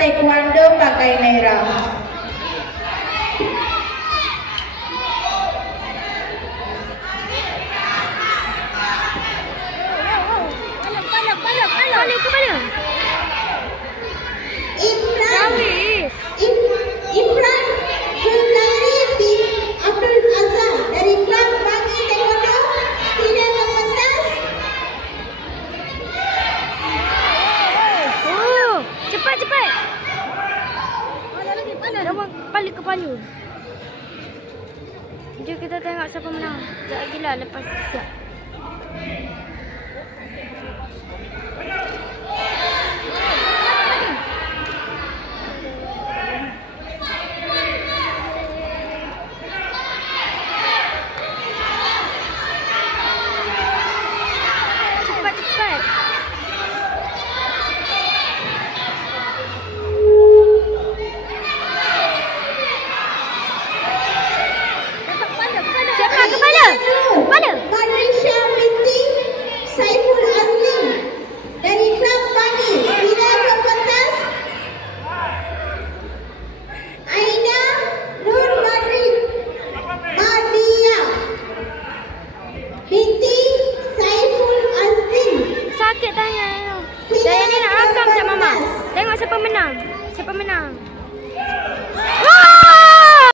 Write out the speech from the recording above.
taekwondo pakai merah. Kepala. Ifran Zulkari bin Abdul Azhar dari Klub Bangi Taekwondo sila ke pentas. Oh, cepat. Kepala. Jom kita tengok siapa menang. Sekejap lagi lah lepas siap. Cepat. Siapa kepala? Marisha binti Saiful Azlim dari Klub Bangi sila ke pentas. Aina Nur Madia binti Saiful Azlim. Sakit tangan. Saya ni nak rakam tak Mama? Tengok siapa menang.